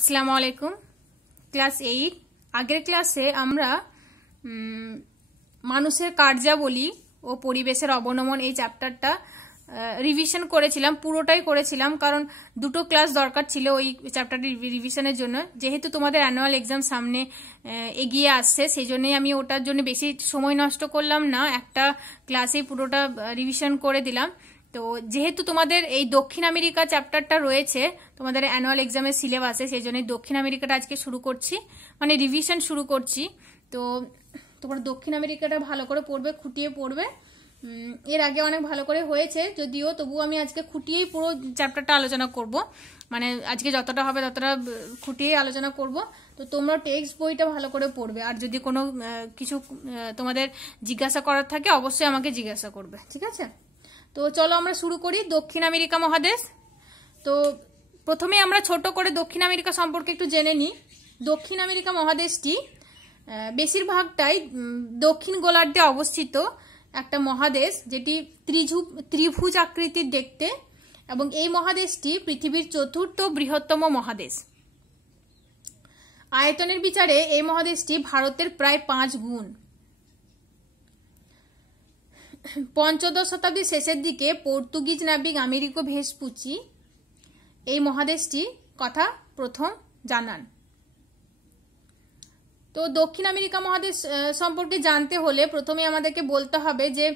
আসসালামু আলাইকুম। ক্লাস 8 আগের ক্লাসে আমরা মানুষের কার্যাবলী ও পরিবেশের অবনমন এই চ্যাপ্টারটা রিভিশন করেছিলাম, পুরোটাই করেছিলাম কারণ দুটো ক্লাস দরকার ছিল ওই চ্যাপ্টারটি রিভিশনের জন্য। যেহেতু তোমাদের অ্যানুয়াল এক্সাম সামনে এগিয়ে আসছে সেই জন্যই আমি ওটার জন্য বেশি সময় নষ্ট করলাম না, একটা ক্লাসেই পুরোটা রিভিশন করে দিলাম। তো যেহেতু তোমাদের এই দক্ষিণ আমেরিকা চ্যাপ্টারটা রয়েছে তোমাদের অ্যানুয়াল এক্সামের সিলেবাসে, সেই জন্য দক্ষিণ আমেরিকাটা আজকে শুরু করছি, মানে রিভিশন শুরু করছি। তো তোমরা দক্ষিণ আমেরিকাটা ভালো করে পড়বে, খুঁটিয়ে পড়বে। এর আগে অনেক ভালো করে হয়েছে যদিও, তবুও আমি আজকে খুঁটিয়েই পুরো চ্যাপ্টারটা আলোচনা করব, মানে আজকে যতটা হবে ততটা খুঁটিয়েই আলোচনা করব। তো তোমরা টেক্সট বইটা ভালো করে পড়বে, আর যদি কোনো কিছু তোমাদের জিজ্ঞাসা করার থাকে অবশ্যই আমাকে জিজ্ঞাসা করবে, ঠিক আছে? তো চলো আমরা শুরু করি। দক্ষিণ আমেরিকা মহাদেশ। তো প্রথমে আমরা ছোট করে দক্ষিণ আমেরিকা সম্পর্কে একটু জেনে নিই। দক্ষিণ আমেরিকা মহাদেশটি বেশিরভাগটাই দক্ষিণ গোলার্ধে অবস্থিত একটা মহাদেশ, যেটি ত্রিভুজ আকৃতির দেখতে, এবং এই মহাদেশটি পৃথিবীর চতুর্থ বৃহত্তম মহাদেশ। আয়তনের বিচারে এই মহাদেশটি ভারতের প্রায় 5 গুণ। পঞ্চদশ শতাব্দীর শেষের দিকে পর্তুগিজ নাবিক আমেরিকো ভেসপুচি এই মহাদেশটি কথা প্রথম জানান। তো দক্ষিণ আমেরিকা মহাদেশ সম্পর্কে জানতে হলে প্রথমে আমাদেরকে বলতে হবে যে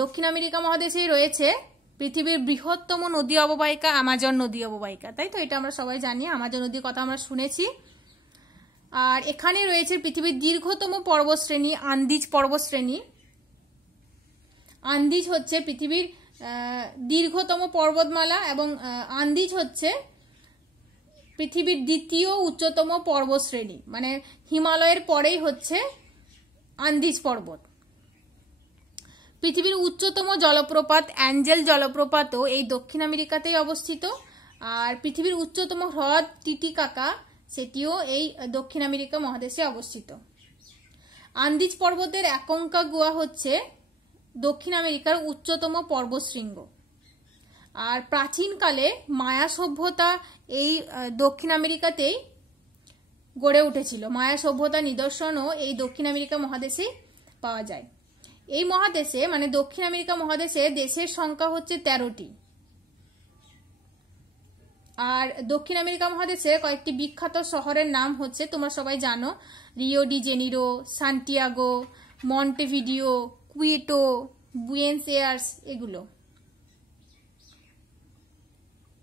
দক্ষিণ আমেরিকা মহাদেশেই রয়েছে পৃথিবীর বৃহত্তম নদী অববাহিকা আমাজন নদী অববাহিকা, তাই তো? এটা আমরা সবাই জানি, আমাজন নদীর কথা আমরা শুনেছি। আর এখানে রয়েছে পৃথিবীর দীর্ঘতম পর্বতশ্রেণী আন্দিজ পর্বতশ্রেণী। আন্দিজ হচ্ছে পৃথিবীর দীর্ঘতম পর্বতমালা, এবং আন্দিজ হচ্ছে পৃথিবীর দ্বিতীয় উচ্চতম পর্বতশ্রেণী, মানে হিমালয়ের পরেই হচ্ছে আন্দিজ পর্বত। পৃথিবীর উচ্চতম জলপ্রপাত অ্যাঞ্জেল জলপ্রপাতও এই দক্ষিণ আমেরিকাতেই অবস্থিত। আর পৃথিবীর উচ্চতম হ্রদ টিটিকাকা, সেটিও এই দক্ষিণ আমেরিকা মহাদেশে অবস্থিত। আন্দিজ পর্বতের অ্যাকনকাগুয়া হচ্ছে দক্ষিণ আমেরিকার উচ্চতম পর্বতশৃঙ্গ। আর প্রাচীনকালে মায়া সভ্যতা এই দক্ষিণ আমেরিকাতেই গড়ে উঠেছিল। মায়া সভ্যতার নিদর্শনও এই দক্ষিণ আমেরিকা মহাদেশে পাওয়া যায়। এই মহাদেশে মানে দক্ষিণ আমেরিকা মহাদেশে দেশের সংখ্যা হচ্ছে 13টি। আর দক্ষিণ আমেরিকা মহাদেশে কয়েকটি বিখ্যাত শহরের নাম হচ্ছে, তোমরা সবাই জানো, Rio de Janeiro, Santiago, Montevideo, Quito, Buenos ears, এগুলো।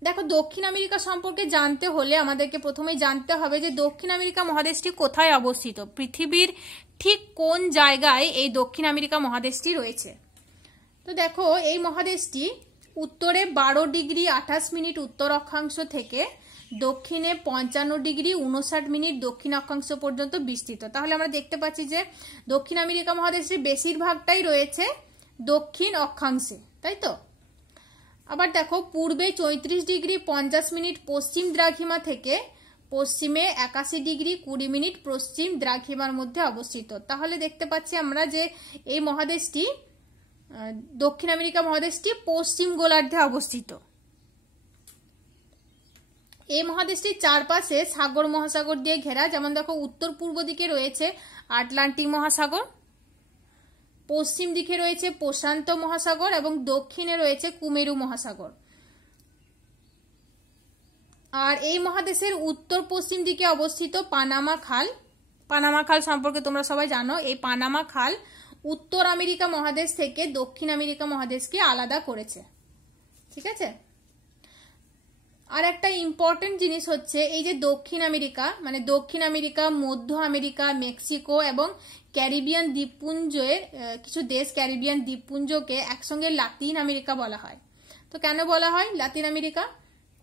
দেখো, দক্ষিণ আমেরিকা সম্পর্কে জানতে হলে আমাদেরকে প্রথমেই জানতে হবে যে দক্ষিণ আমেরিকা মহাদেশটি কোথায় অবস্থিত, পৃথিবীর ঠিক কোন জায়গায় এই দক্ষিণ আমেরিকা মহাদেশটি রয়েছে। তো দেখো, এই মহাদেশটি উত্তরে 12 ডিগ্রি 28 মিনিট উত্তর অক্ষাংশ থেকে দক্ষিণে 55 ডিগ্রি 59 মিনিট দক্ষিণ অক্ষাংশ পর্যন্ত বিস্তৃত। তাহলে আমরা দেখতে পাচ্ছি যে দক্ষিণ আমেরিকা মহাদেশের বেশিরভাগটাই রয়েছে দক্ষিণ অক্ষাংশে, তাই তো? আবার দেখো, পূর্বে 34 ডিগ্রি 50 মিনিট পশ্চিম দ্রাঘিমা থেকে পশ্চিমে 81 ডিগ্রি 20 মিনিট পশ্চিম দ্রাঘিমার মধ্যে অবস্থিত। তাহলে দেখতে পাচ্ছি আমরা যে এই মহাদেশটি, দক্ষিণ আমেরিকা মহাদেশটি পশ্চিম গোলার্ধে অবস্থিত। এই মহাদেশটির চারপাশে সাগর মহাসাগর দিয়ে ঘেরা। যেমন দেখো, উত্তর পূর্ব দিকে রয়েছে আটলান্টিক মহাসাগর, পশ্চিম দিকে রয়েছে প্রশান্ত মহাসাগর, এবং দক্ষিণে রয়েছে কুমেরু মহাসাগর। আর এই মহাদেশের উত্তর পশ্চিম দিকে অবস্থিত পানামা খাল। পানামা খাল সম্পর্কে তোমরা সবাই জানো। এই পানামা খাল উত্তর আমেরিকা মহাদেশ থেকে দক্ষিণ আমেরিকা মহাদেশকে আলাদা করেছে, ঠিক আছে? আর একটা ইম্পর্টেন্ট জিনিস হচ্ছে এই যে দক্ষিণ আমেরিকা, মানে দক্ষিণ আমেরিকা, মধ্য আমেরিকা, মেক্সিকো এবং ক্যারিবিয়ান দ্বীপপুঞ্জের কিছু দেশ, ক্যারিবিয়ান দ্বীপপুঞ্জকে একসঙ্গে লাতিন আমেরিকা বলা হয়। তো কেন বলা হয় লাতিন আমেরিকা?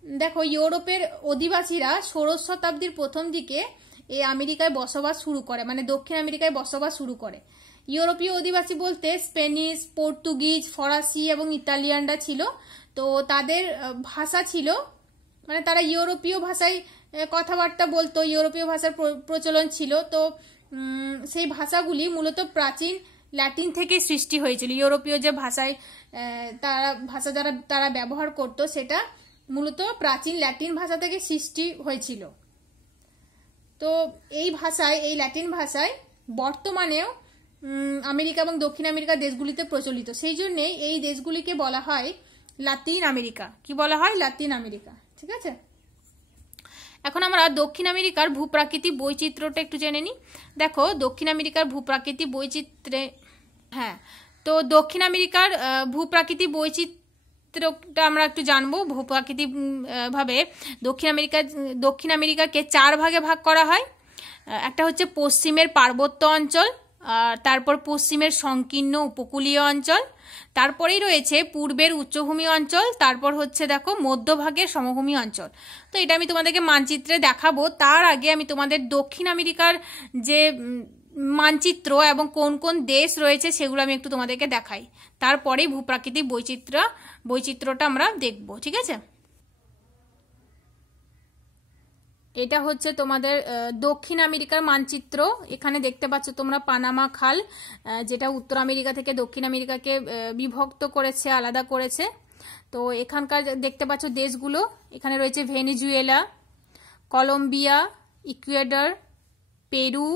দেখো, ইউরোপের অধিবাসীরা 16 শতাব্দীর প্রথম দিকে এই আমেরিকায় বসবাস শুরু করে, মানে দক্ষিণ আমেরিকায় বসবাস শুরু করে। ইউরোপীয় অধিবাসী বলতে স্পেনিশ, পর্তুগিজ, ফরাসি এবং ইতালিয়ানরা ছিল। তো তাদের ভাষা ছিল, মানে তারা ইউরোপীয় ভাষায় কথাবার্তা বলতো, ইউরোপীয় ভাষার প্রচলন ছিল। তো সেই ভাষাগুলি মূলত প্রাচীন ল্যাটিন থেকে সৃষ্টি হয়েছিল। ইউরোপীয় যে ভাষায় তারা ব্যবহার করত সেটা মূলত প্রাচীন ল্যাটিন ভাষা থেকে সৃষ্টি হয়েছিল। তো এই ভাষায়, এই ল্যাটিন ভাষায় বর্তমানেও আমেরিকা এবং দক্ষিণ আমেরিকার দেশগুলিতে প্রচলিত, সেই জন্যে এই দেশগুলিকে বলা হয় লাতিন আমেরিকা। কি বলা হয়? Latin America. ঠিক আছে, এখন আমরা দক্ষিণ আমেরিকার ভূপ্রাকৃতিক বৈচিত্র্যটা একটু জেনে নিই। দেখো, দক্ষিণ আমেরিকার ভূপ্রাকৃতিক বৈচিত্র্যে, হ্যাঁ, তো দক্ষিণ আমেরিকার ভূপ্রাকৃতিক বৈচিত্র্যটা আমরা একটু জানবো। ভূপ্রাকৃতিক ভাবে দক্ষিণ আমেরিকাকে 4 ভাগে ভাগ করা হয়। একটা হচ্ছে পশ্চিমের পার্বত্য অঞ্চল, তারপর পশ্চিমের সংকীর্ণ উপকূলীয় অঞ্চল, তারপরেই রয়েছে পূর্বের উচ্চভূমি অঞ্চল, তারপর হচ্ছে দেখো মধ্যভাগের সমভূমি অঞ্চল। তো এটা আমি তোমাদেরকে মানচিত্রে দেখাবো। তার আগে আমি তোমাদের দক্ষিণ আমেরিকার যে মানচিত্র এবং কোন কোন দেশ রয়েছে সেগুলো আমি একটু তোমাদেরকে দেখাই, তারপরেই ভূপ্রাকৃতিক বৈচিত্র্যটা আমরা দেখব। ঠিক আছে, এটা হচ্ছে তোমাদের দক্ষিণ আমেরিকার মানচিত্র। এখানে দেখতে পাচ্ছ তোমরা পানামা খাল, যেটা উত্তর আমেরিকা থেকে দক্ষিণ আমেরিকাকে বিভক্ত করেছে, আলাদা করেছে। তো এখানকার দেখতে পাচ্ছ দেশগুলো, এখানে রয়েছে ভেনেজুয়েলা, কলম্বিয়া, ইকুয়েডর, পেরু।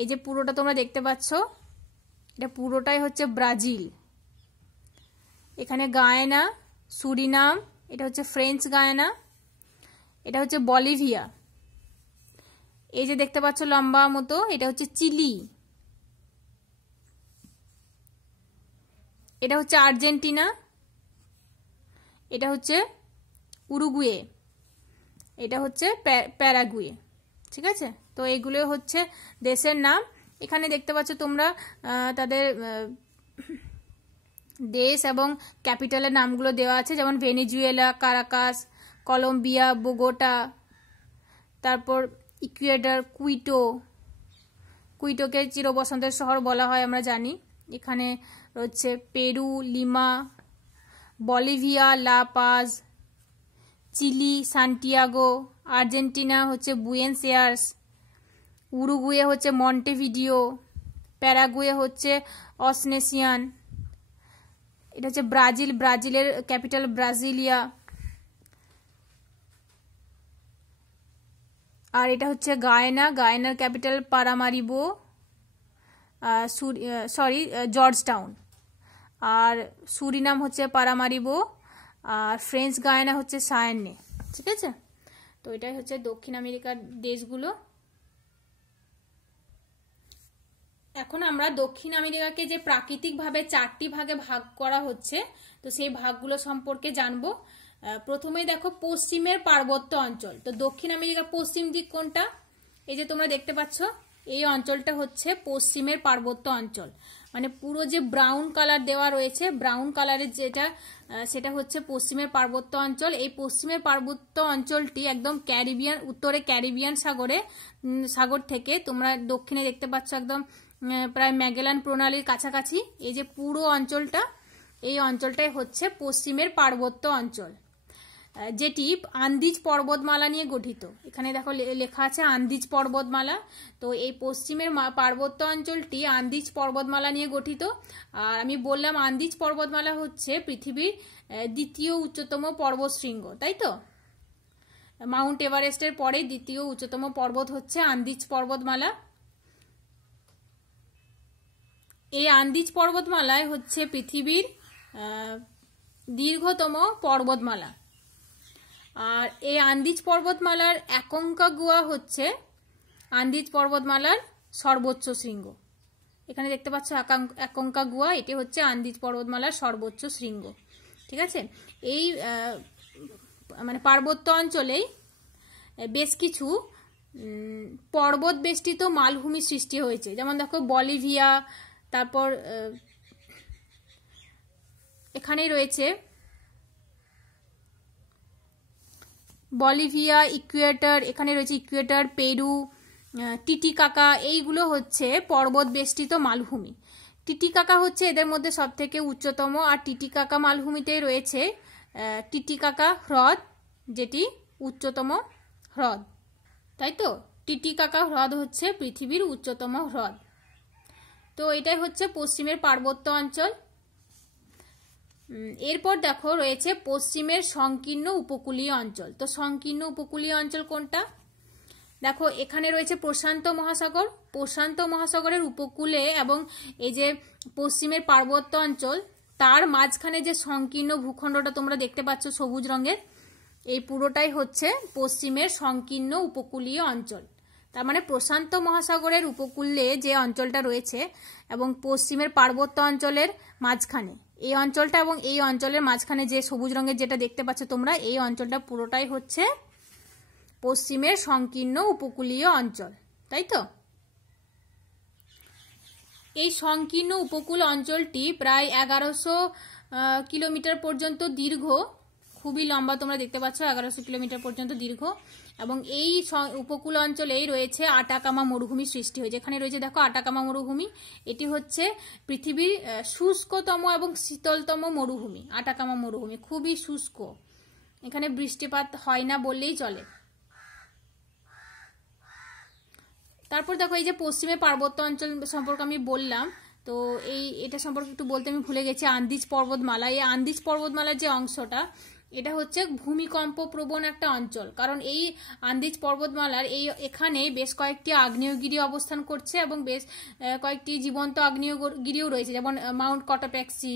এই যে পুরোটা তোমরা দেখতে পাচ্ছ, এটা পুরোটাই হচ্ছে ব্রাজিল। এখানে গায়ানা, সুরিনাম, এটা হচ্ছে ফ্রেঞ্চ গায়ানা, এটা হচ্ছে বলিভিয়া। এই যে দেখতে পাচ্ছ লম্বা মতো, এটা হচ্ছে চিলি, এটা হচ্ছে আর্জেন্টিনা, এটা হচ্ছে উরুগুয়ে, এটা হচ্ছে প্যারাগুয়ে। ঠিক আছে, তো এইগুলো হচ্ছে দেশের নাম। এখানে দেখতে পাচ্ছ তোমরা তাদের দেশ এবং ক্যাপিটালের নামগুলো দেওয়া আছে, যেমন ভেনেজুয়েলা কারাকাস, কলম্বিয়া বোগোটা, তারপর ইকুয়েডর কুইটোকে চিরবসন্তের শহর বলা হয় আমরা জানি। এখানে রয়েছে পেরু লিমা, বলিভিয়া লা পাজ, চিলি সান্টিয়াগো, আর্জেন্টিনা হচ্ছে বুয়েন্স এয়ার্স, উরুগুয়ে হচ্ছে মন্টেভিডিও, প্যারাগুয়ে হচ্ছে অসনেসিয়ান, এটা হচ্ছে ব্রাজিলের ক্যাপিটাল ব্রাজিলিয়া, আর এটা হচ্ছে গায়ানার ক্যাপিটাল পারামারিবো, জর্জ টাউন। আর সুরিনাম হচ্ছে পারামারিবো, আর ফ্রেঞ্চ গায়ানা হচ্ছে সায়ান্নে। ঠিক আছে, তো এটাই হচ্ছে দক্ষিণ আমেরিকার দেশগুলো। এখন আমরা দক্ষিণ আমেরিকাকে যে প্রাকৃতিকভাবে 4টি ভাগে ভাগ করা হচ্ছে, তো সেই ভাগগুলো সম্পর্কে জানবো। প্রথমেই দেখো পশ্চিমের পার্বত্য অঞ্চল। তো দক্ষিণ আমেরিকার পশ্চিম দিক কোনটা? এই যে তোমরা দেখতে পাচ্ছ, এই অঞ্চলটা হচ্ছে পশ্চিমের পার্বত্য অঞ্চল। মানে পুরো যে ব্রাউন কালার দেওয়া রয়েছে, ব্রাউন কালারের যেটা, সেটা হচ্ছে পশ্চিমের পার্বত্য অঞ্চল। এই পশ্চিমের পার্বত্য অঞ্চলটি একদম উত্তরে ক্যারিবিয়ান সাগর থেকে তোমরা দক্ষিণে দেখতে পাচ্ছ একদম প্রায় ম্যাগেলান প্রণালীর কাছাকাছি। এই যে পুরো অঞ্চলটা, এই অঞ্চলটাই হচ্ছে পশ্চিমের পার্বত্য অঞ্চল, যেটি আন্দিজ পর্বতমালা নিয়ে গঠিত। এখানে দেখো লেখা আছে আন্দিজ পর্বতমালা। তো এই পশ্চিমের পার্বত্য অঞ্চলটি আন্দিজ পর্বতমালা নিয়ে গঠিত। আর আমি বললাম আন্দিজ পর্বতমালা হচ্ছে পৃথিবীর দ্বিতীয় উচ্চতম পর্বতশৃঙ্গ, তাই তো? মাউন্ট এভারেস্টের পরে দ্বিতীয় উচ্চতম পর্বত হচ্ছে আন্দিজ পর্বতমালা। এই আন্দিজ পর্বতমালায় হচ্ছে পৃথিবীর দীর্ঘতম পর্বতমালা। আর এই আন্দিজ পর্বতমালার অ্যাকঙ্কাগুয়া হচ্ছে আন্দিজ পর্বতমালার সর্বোচ্চ শৃঙ্গ। এখানে দেখতে পাচ্ছ অ্যাকঙ্কাগুয়া, এটি হচ্ছে আন্দিজ পর্বতমালার সর্বোচ্চ শৃঙ্গ। ঠিক আছে, এই মানে পার্বত্য অঞ্চলেই বেশ কিছু পর্বত বেষ্টিত মালভূমি সৃষ্টি হয়েছে। যেমন দেখো বলিভিয়া, তারপর এখানেই রয়েছে বলিভিয়া, ইকুয়েডর, এখানে রয়েছে ইকুয়েডর, পেরু, টিটিকাকা, এইগুলো হচ্ছে পর্বত বেষ্টিত মালভূমি। টিটিকাকা হচ্ছে এদের মধ্যে সব থেকে উচ্চতম। আর টিটিকাকা মালভূমিতেই রয়েছে টিটিকাকা হ্রদ, যেটি উচ্চতম হ্রদ, তাই তো? টিটিকাকা হ্রদ হচ্ছে পৃথিবীর উচ্চতম হ্রদ। তো এটাই হচ্ছে পশ্চিমের পার্বত্য অঞ্চল। এরপর দেখো রয়েছে পশ্চিমের সংকীর্ণ উপকূলীয় অঞ্চল। তো সংকীর্ণ উপকূলীয় অঞ্চল কোনটা? দেখো এখানে রয়েছে প্রশান্ত মহাসাগর, প্রশান্ত মহাসাগরের উপকূলে এবং এই যে পশ্চিমের পার্বত্য অঞ্চল তার মাঝখানে যে সংকীর্ণ ভূখণ্ডটা তোমরা দেখতে পাচ্ছ সবুজ রঙের, এই পুরোটাই হচ্ছে পশ্চিমের সংকীর্ণ উপকূলীয় অঞ্চল। তার মানে প্রশান্ত মহাসাগরের উপকূলে যে অঞ্চলটা রয়েছে এবং পশ্চিমের পার্বত্য অঞ্চলের মাঝখানে এই অঞ্চলটা এবং এই অঞ্চলের মাঝখানে যে সবুজ রঙের যেটা দেখতে পাচ্ছ তোমরা, এই অঞ্চলটা পুরোটাই হচ্ছে পশ্চিমের সংকীর্ণ উপকূলীয় অঞ্চল, তাই তো? এই সংকীর্ণ উপকূল অঞ্চলটি প্রায় 1100 কিলোমিটার পর্যন্ত দীর্ঘ, খুবই লম্বা, তোমরা দেখতে পাচ্ছ 1100 কিলোমিটার পর্যন্ত দীর্ঘ। এবং এই উপকূল অঞ্চলেই রয়েছে আটাকামা মরুভূমি সৃষ্টি হয়েছে। এখানে রয়েছে দেখো আটাকামা মরুভূমি, এটি হচ্ছে পৃথিবীর শুষ্কতম এবং শীতলতম মরুভূমি। আটাকামা মরুভূমি খুবই শুষ্ক, এখানে বৃষ্টিপাত হয় না বললেই চলে। তারপর দেখো এই যে পশ্চিমে পার্বত্য অঞ্চল সম্পর্কে আমি বললাম, তো এটা সম্পর্কে একটু বলতে আমি ভুলে গেছি। আন্দিজ পর্বতমালা, এই আন্দিজ পর্বতমালার যে অংশটা এটা হচ্ছে ভূমিকম্প প্রবণ একটা অঞ্চল, কারণ এই আন্দিজ পর্বতমালার এখানে বেশ কয়েকটি আগ্নেয়গিরি অবস্থান করছে এবং বেশ কয়েকটি জীবন্ত আগ্নেয়গিরিও রয়েছে, যেমন মাউন্ট কটাপ্যাক্সি,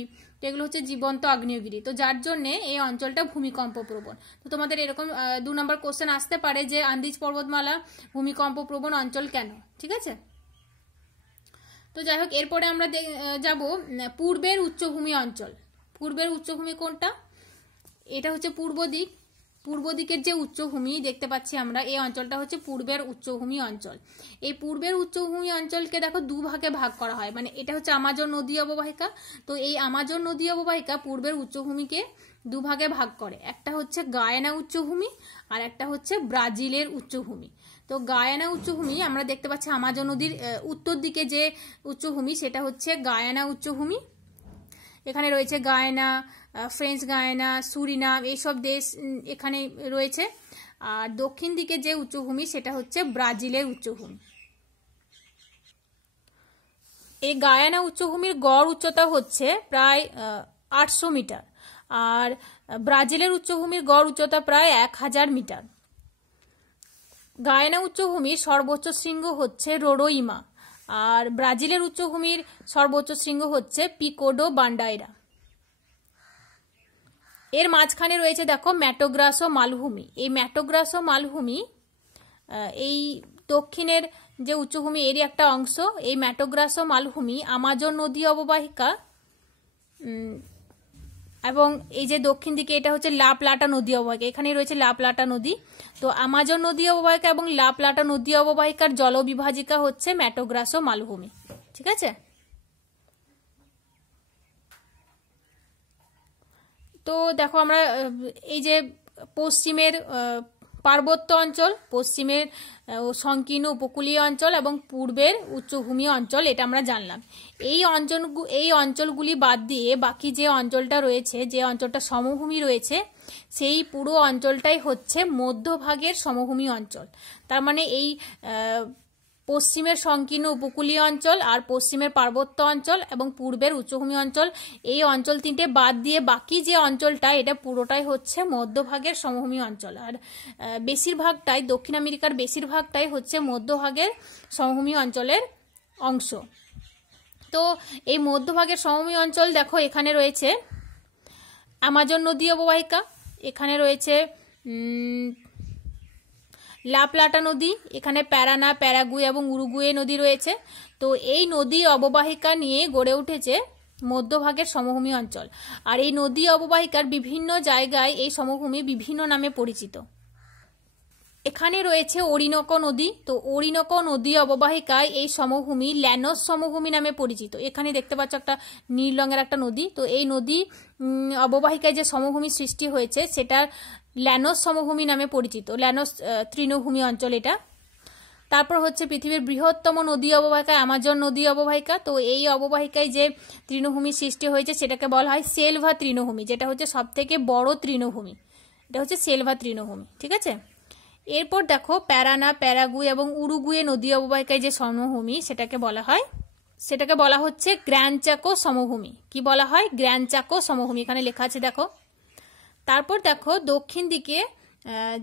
এগুলো হচ্ছে জীবন্ত আগ্নেয়গিরি। তো যার জন্য এই অঞ্চলটা ভূমিকম্প প্রবণ। তো তোমাদের এরকম 2 নম্বর কোশ্চেন আসতে পারে যে আন্দিজ পর্বতমালা ভূমিকম্প প্রবণ অঞ্চল কেন, ঠিক আছে? তো যাই হোক, এরপরে আমরা যাব পূর্বের উচ্চভূমি অঞ্চল। পূর্বের উচ্চভূমি কোনটা? এটা হচ্ছে পূর্ব দিক, পূর্ব দিকের যে উচ্চভূমি দেখতে পাচ্ছি আমরা, এই অঞ্চলটা হচ্ছে পূর্বের উচ্চভূমি অঞ্চল। এই পূর্বের উচ্চভূমি অঞ্চলকে দেখো 2 ভাগে ভাগ করা হয়, মানে এটা হচ্ছে আমাজন নদী অববাহিকা। তো এই আমাজন নদী অববাহিকা পূর্বের উচ্চভূমিকে 2 ভাগে ভাগ করে, একটা হচ্ছে গায়ানা উচ্চভূমি আর একটা হচ্ছে ব্রাজিলের উচ্চভূমি। তো গায়ানা উচ্চভূমি আমরা দেখতে পাচ্ছি আমাজন নদীর উত্তর দিকে যে উচ্চভূমি সেটা হচ্ছে গায়ানা উচ্চভূমি। এখানে রয়েছে গায়ানা, ফ্রেঞ্চ গায়ানা, সুরিনাম, এইসব দেশ এখানে রয়েছে। আর দক্ষিণ দিকে যে উচ্চভূমি সেটা হচ্ছে ব্রাজিলের উচ্চভূমি। এই গায়ানা উচ্চভূমির গড় উচ্চতা হচ্ছে প্রায় 800 মিটার আর ব্রাজিলের উচ্চভূমির গড় উচ্চতা প্রায় 1000 মিটার। গায়ানা উচ্চভূমির সর্বোচ্চ শৃঙ্গ হচ্ছে রোরোইমা আর ব্রাজিলের উচ্চভূমির সর্বোচ্চ শৃঙ্গ হচ্ছে পিকো ডো বান্ডাইরা। এর মাঝখানে রয়েছে দেখো ম্যাটো গ্রাসো মালভূমি। এই ম্যাটো গ্রাসো মালভূমি এই দক্ষিণের যে উচ্চভূমি এরই একটা অংশ। এই ম্যাটো গ্রাসো মালভূমি আমাজন নদী অববাহিকা এবং এই যে দক্ষিণ দিকে এটা হচ্ছে লা প্লাটা নদী অববাহিকা, এখানে রয়েছে লা প্লাটা নদী। তো আমাজন নদী অববাহিকা এবং লা প্লাটা নদী অববাহিকার জলবিভাজিকা হচ্ছে ম্যাটো গ্রাসো মালভূমি, ঠিক আছে? তো দেখো আমরা এই যে পশ্চিমের পার্বত্য অঞ্চল, পশ্চিমের সংকীর্ণ উপকূলীয় অঞ্চল এবং পূর্বের উচ্চভূমি অঞ্চল, এটা আমরা জানলাম। এই অঞ্চলগুলি বাদ দিয়ে বাকি যে অঞ্চলটা রয়েছে, যে অঞ্চলটা সমভূমি রয়েছে, সেই পুরো অঞ্চলটাই হচ্ছে মধ্যভাগের সমভূমি অঞ্চল। তার মানে এই পশ্চিমের সংকীর্ণ উপকূলীয় অঞ্চল আর পশ্চিমের পার্বত্য অঞ্চল এবং পূর্বের উচ্চভূমি অঞ্চল, এই অঞ্চল 3টে বাদ দিয়ে বাকি যে অঞ্চলটা এটা পুরোটাই হচ্ছে মধ্যভাগের সমভূমি অঞ্চল। আর বেশিরভাগটাই দক্ষিণ আমেরিকার বেশিরভাগটাই হচ্ছে মধ্যভাগের সমভূমি অঞ্চলের অংশ। তো এই মধ্যভাগের সমভূমি অঞ্চল দেখো এখানে রয়েছে আমাজন নদী অববাহিকা, এখানে রয়েছে লা প্লাটা নদী, এখানে প্যারানা, প্যারাগুয়ে এবং উরুগুয়ে নদী রয়েছে। তো এই নদী অববাহিকা নিয়ে গড়ে উঠেছে মধ্যভাগের সমভূমি অঞ্চল। আর এই নদী অববাহিকার বিভিন্ন জায়গায় এই সমভূমি বিভিন্ন নামে পরিচিত। এখানে রয়েছে অরিনোকো নদী। তো অরিনোকো নদী অববাহিকায় এই সমভূমি ল্যানোস সমভূমি নামে পরিচিত। এখানে দেখতে পাচ্ছ একটা নীল রঙের একটা নদী। তো এই নদী অববাহিকায় যে সমভূমি সৃষ্টি হয়েছে সেটা ল্যানোস সমভূমি নামে পরিচিত। ল্যানোস তৃণভূমি অঞ্চল এটা। তারপর হচ্ছে পৃথিবীর বৃহত্তম নদী অববাহিকা আমাজন নদী অববাহিকা। তো এই অববাহিকায় যে তৃণভূমি সৃষ্টি হয়েছে সেটাকে বলা হয় সেলভা তৃণভূমি, যেটা হচ্ছে সব থেকে বড় তৃণভূমি, এটা হচ্ছে সেলভা তৃণভূমি, ঠিক আছে? এরপর দেখো প্যারানা, প্যারাগুয়ে এবং উরুগুয়ে নদী অববাহিকায় যে সমভূমি সেটাকে বলা হচ্ছে গ্র্যান্ড চাকো সমভূমি। কি বলা হয়? গ্র্যান্ড চাকো সমভূমি, এখানে লেখা আছে দেখো। তারপর দেখো দক্ষিণ দিকে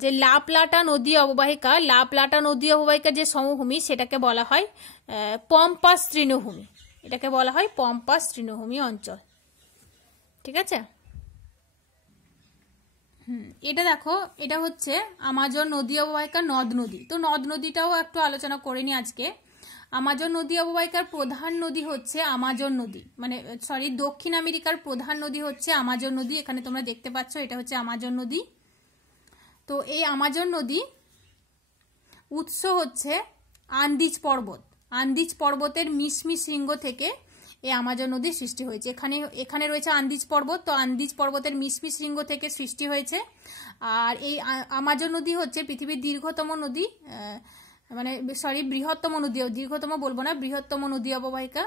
যে লা প্লাটা নদী অববাহিকা, লা প্লাটা নদী অববাহিকার যে সমভূমি সেটাকে বলা হয় পম্পাস তৃণভূমি, এটাকে বলা হয় পম্পাস তৃণভূমি অঞ্চল। ঠিক আছে, এটা দেখো, এটা হচ্ছে আমাজন নদী অববাহিকার নদ নদী। তো নদ নদীটাও একটু আলোচনা করে নি আজকে। আমাজন নদী অববাহিকার প্রধান নদী হচ্ছে আমাজন নদী, মানে সরি, দক্ষিণ আমেরিকার প্রধান নদী হচ্ছে আমাজন নদী। এখানে তোমরা দেখতে পাচ্ছ এটা হচ্ছে আমাজন নদী। তো এই আমাজন নদী উৎস হচ্ছে আন্দিজ পর্বত, আন্দিজ পর্বতের মিশমি শৃঙ্গ থেকে এই আমাজন নদীর সৃষ্টি হয়েছে। এখানে রয়েছে আন্দিজ পর্বত, তো আন্দিজ পর্বতের মিশমি শৃঙ্গ থেকে সৃষ্টি হয়েছে। আর এই আমাজন নদী হচ্ছে পৃথিবীর দীর্ঘতম নদী, মানে সরি বৃহত্তম নদী, দীর্ঘতম বলবো না, বৃহত্তম নদী অববাহিকা।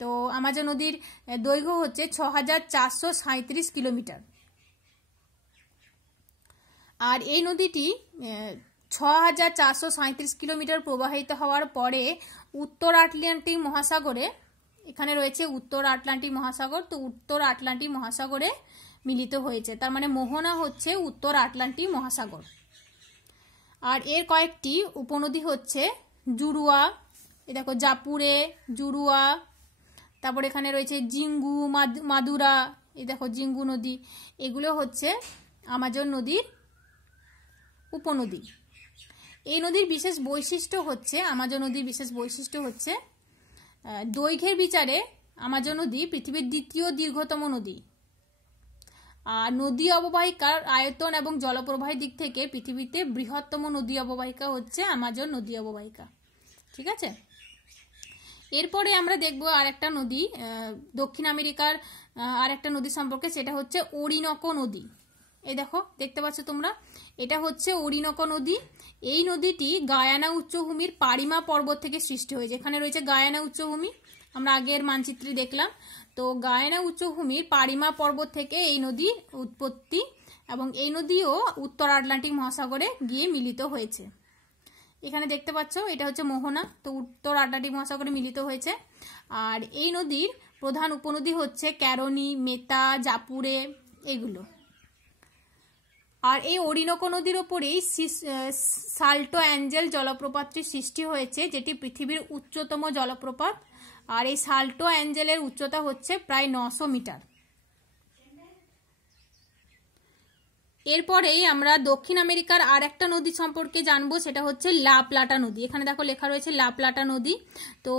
তো আমাজন নদীর দৈর্ঘ্য হচ্ছে 6437 কিলোমিটার। আর এই নদীটি 6437 কিলোমিটার প্রবাহিত হওয়ার পরে উত্তর আটলান্টিক মহাসাগরে, এখানে রয়েছে উত্তর আটলান্টিক মহাসাগর, তো উত্তর আটলান্টিক মহাসাগরে মিলিত হয়েছে। তার মানে মোহনা হচ্ছে উত্তর আটলান্টিক মহাসাগর। আর এর কয়েকটি উপনদী হচ্ছে জুরুয়া, এ দেখো জাপুরে, জুরুয়া, তারপর এখানে রয়েছে জিঙ্গু, মাদুরা, এ দেখো জিঙ্গু নদী, এগুলো হচ্ছে আমাজন নদীর উপনদী। এই নদীর বিশেষ বৈশিষ্ট্য হচ্ছে, আমাজন নদীর বিশেষ বৈশিষ্ট্য হচ্ছে দৈর্ঘ্যের বিচারে আমাজন নদী পৃথিবীর দ্বিতীয় দীর্ঘতম নদী। আর নদী অববাহিকার আয়তন এবং জলপ্রবাহের দিক থেকে পৃথিবীতে বৃহত্তম নদী অববাহিকা হচ্ছে আমাজন নদী অববাহিকা। ঠিক আছে, এরপরে আমরা দেখব আরেকটা নদী, দক্ষিণ আমেরিকার আরেকটা নদী সম্পর্কে, সেটা হচ্ছে ওরিনকো নদী। এই দেখো, দেখতে পাচ্ছ তোমরা, এটা হচ্ছে ওরিনকো নদী। এই নদীটি গায়ানা উচ্চভূমির পারিমা পর্বত থেকে সৃষ্টি হয়েছে। এখানে রয়েছে গায়ানা উচ্চভূমি, আমরা আগের মানচিত্রে দেখলাম। তো গায়ানা উচ্চভূমির পারিমা পর্বত থেকে এই নদীর উৎপত্তি, এবং এই নদীও উত্তর আটলান্টিক মহাসাগরে গিয়ে মিলিত হয়েছে। এখানে দেখতে পাচ্ছ এটা হচ্ছে মোহনা, তো উত্তর আটলান্টিক মহাসাগরে মিলিত হয়েছে। আর এই নদীর প্রধান উপনদী হচ্ছে ক্যারোনি, মেতা, জাপুরে, এগুলো। আর এই ওরিনকো নদীর ওপরেই সাল্টো অ্যাঞ্জেল জলপ্রপাতটির সৃষ্টি হয়েছে, যেটি পৃথিবীর উচ্চতম জলপ্রপাত। আর এই সাল্টো অ্যাঞ্জেলের উচ্চতা হচ্ছে প্রায় 900 মিটার। এরপরেই আমরা দক্ষিণ আমেরিকার আর একটা নদী সম্পর্কে জানবো, সেটা হচ্ছে লা প্লাটা নদী। এখানে দেখো লেখা রয়েছে লা প্লাটা নদী। তো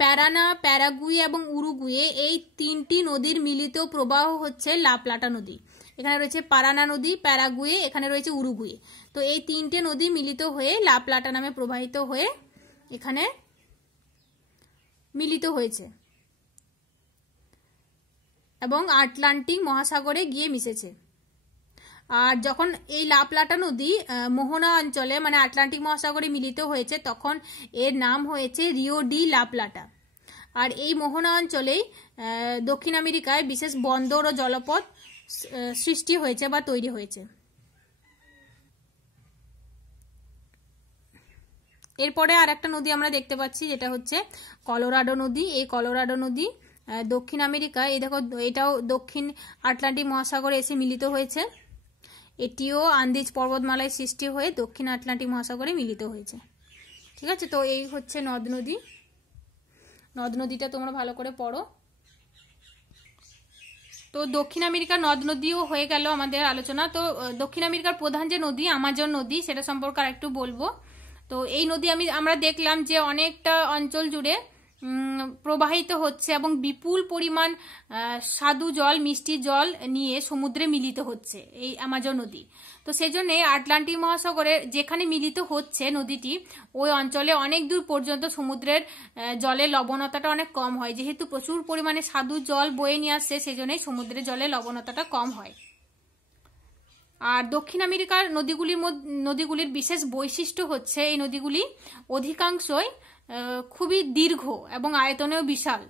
প্যারানা, প্যারাগুয়ে এবং উরুগুয়ে, এই তিনটি নদীর মিলিত প্রবাহ হচ্ছে লা প্লাটা নদী। এখানে রয়েছে পারানা নদী, প্যারাগুয়ে, এখানে রয়েছে উরুগুয়ে। তো এই তিনটে নদী মিলিত হয়ে লা প্লাটা নামে প্রবাহিত হয়ে এখানে মিলিত হয়েছে এবং আটলান্টিক মহাসাগরে গিয়ে মিশেছে। আর যখন এই লা প্লাটা নদী মোহনা অঞ্চলে, মানে আটলান্টিক মহাসাগরে মিলিত হয়েছে, তখন এর নাম হয়েছে রিও ডি লা প্লাটা। আর এই মোহনা অঞ্চলেই দক্ষিণ আমেরিকায় বিশেষ বন্দর ও জলপথ সৃষ্টি হয়েছে বা তৈরি হয়েছে। এরপরে আর একটা নদী আমরা দেখতে পাচ্ছি, যেটা হচ্ছে কলোরাডো নদী। এই কলোরাডো নদী দক্ষিণ আমেরিকা, এই দেখো এটাও দক্ষিণ আটলান্টিক মহাসাগরে এসে মিলিত হয়েছে। এটিও আন্দিজ পর্বতমালায় সৃষ্টি হয়ে দক্ষিণ আটলান্টিক মহাসাগরে মিলিত হয়েছে। ঠিক আছে, তো এই হচ্ছে নদ নদী। নদ নদীটা তোমরা ভালো করে পড়ো। তো দক্ষিণ আমেরিকার নদ নদীও হয়ে গেল আমাদের আলোচনা। তো দক্ষিণ আমেরিকার প্রধান যে নদী আমাজন নদী, সেটা সম্পর্কে আর একটু বলবো। তো এই নদী আমরা দেখলাম যে অনেকটা অঞ্চল জুড়ে প্রবাহিত হচ্ছে এবং বিপুল পরিমাণ স্বাদু জল, মিষ্টি জল নিয়ে সমুদ্রে মিলিত হচ্ছে এই আমাজন নদী। তো সেজন্য আটলান্টিক মহাসাগরে যেখানে মিলিত হচ্ছে নদীটি, ওই অঞ্চলে অনেক দূর পর্যন্ত সমুদ্রের জলের লবণতাটা অনেক কম হয়। যেহেতু প্রচুর পরিমাণে স্বাদু জল বয়ে নিয়ে আসছে, সেজন্যই সমুদ্রের জলের লবণতাটা কম হয়। আর দক্ষিণ আমেরিকার নদীগুলির বিশেষ বৈশিষ্ট্য হচ্ছে এই নদীগুলি অধিকাংশই খুবই দীর্ঘ এবং আয়তনেও বিশাল।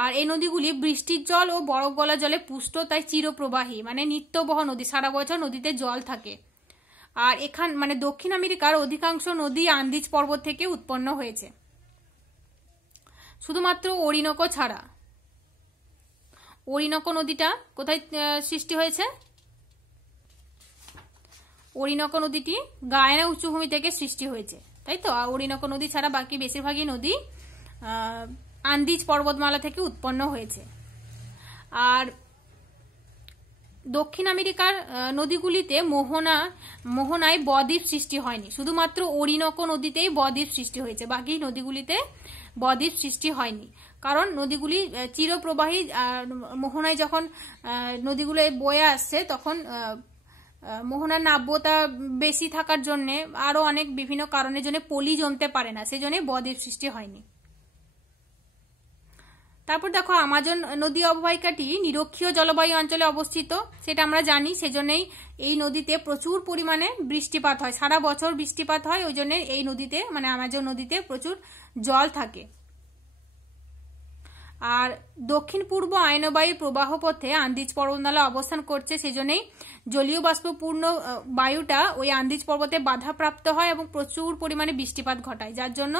আর এই নদীগুলি বৃষ্টির জল ও বরফ গলা জলে পুষ্ট, তাই চিরপ্রবাহী, মানে নিত্যবহ নদী, সারা বছর নদীতে জল থাকে। আর মানে দক্ষিণ আমেরিকার অধিকাংশ নদী আন্দিজ পর্বত থেকে উৎপন্ন হয়েছে, শুধুমাত্র ওরিনকো ছাড়া। ওরিনকো নদীটা কোথায় সৃষ্টি হয়েছে? অরিনোকো নদীটি গায়ানা উচ্চভূমি থেকে সৃষ্টি হয়েছে, তাই তো। আর অরিনোকো নদী ছাড়া বাকি বেশিরভাগই নদী আন্দিজ পর্বতমালা থেকে উৎপন্ন হয়েছে। আর দক্ষিণ আমেরিকার নদীগুলিতে মোহনায় বদ্বীপ সৃষ্টি হয়নি, শুধুমাত্র অরিনোকো নদীতেই বদ্বীপ সৃষ্টি হয়েছে, বাকি নদীগুলিতে বদ্বীপ সৃষ্টি হয়নি। কারণ নদীগুলি চিরপ্রবাহী, মোহনায় যখন নদীগুলো বয়ে আসছে তখন মোহনার নাব্যতা বেশি থাকার জন্য আরো অনেক বিভিন্ন কারণের জন্য পলি জমতে পারে না, সেই জন্য বদ্বীপ সৃষ্টি হয়নি। তারপর দেখো আমাজন নদী অববাহিকাটি নিরক্ষীয় জলবায়ু অঞ্চলে অবস্থিত, সেটা আমরা জানি। সেজন্যই এই নদীতে প্রচুর পরিমাণে বৃষ্টিপাত হয়, সারা বছর বৃষ্টিপাত হয়, ওই জন্য এই নদীতে মানে আমাজন নদীতে প্রচুর জল থাকে। আর দক্ষিণ পূর্ব আয়নবায়ু প্রবাহ পথে আন্দিজ পর্বতমালা অবস্থান করছে, সেজন্যই জলীয় বাষ্পপূর্ণ বায়ুটা ওই আন্দিজ পর্বতে বাধাপ্রাপ্ত হয় এবং প্রচুর পরিমাণে বৃষ্টিপাত ঘটায়, যার জন্য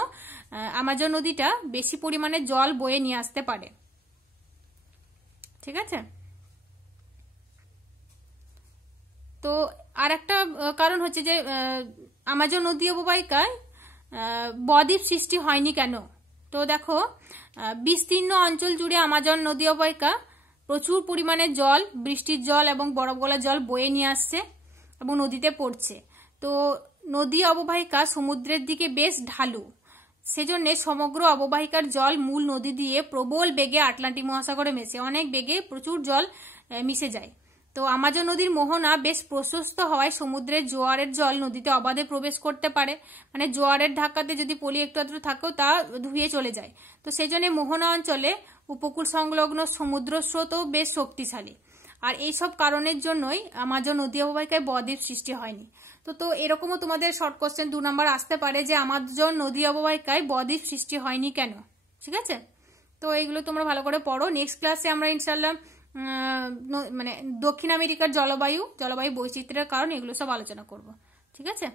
আমাজন নদীটা বেশি পরিমাণে জল বয়ে নিয়ে আসতে পারে। ঠিক আছে। তো আর একটা কারণ হচ্ছে যে আমাজন নদী অববাহিকায় বদ্বীপ সৃষ্টি হয়নি কেন। তো দেখো বিস্তীর্ণ অঞ্চল জুড়ে আমাজন নদী অববাহিকা প্রচুর পরিমাণে জল, বৃষ্টির জল এবং বরফ গলা জল বয়ে নিয়ে আসছে এবং নদীতে পড়ছে। তো নদী অববাহিকা সমুদ্রের দিকে বেশ ঢালু, সেজন্য সমগ্র অববাহিকার জল মূল নদী দিয়ে প্রবল বেগে আটলান্টিক মহাসাগরে মেশে, অনেক বেগে প্রচুর জল মিশে যায়। তো আমাজন নদীর মোহনা বেশ প্রশস্ত হওয়ায় সমুদ্রের জোয়ারের জল নদীতে অবাধে প্রবেশ করতে পারে, মানে জোয়ারের ধাক্কাতে যদি পলি একটু আধটু থাকেও তা ধুয়ে চলে যায়। তো সেই জন্য মোহনা অঞ্চলে উপকূল সংলগ্ন সমুদ্র স্রোতও বেশ শক্তিশালী। আর এইসব কারণের জন্যই আমাজন নদী অববাহিকায় বদ্বীপ সৃষ্টি হয়নি। তো এরকমও তোমাদের শর্ট কোশ্চেন 2 নম্বর আসতে পারে যে আমাজন নদী অববাহিকায় বদ্বীপ সৃষ্টি হয়নি কেন। ঠিক আছে। তো এইগুলো তোমরা ভালো করে পড়ো। নেক্সট ক্লাসে আমরা ইনশাল্লাহ মানে দক্ষিণ আমেরিকার জলবায়ু বৈচিত্র্যের কারণ এগুলো সব আলোচনা করব। ঠিক আছে।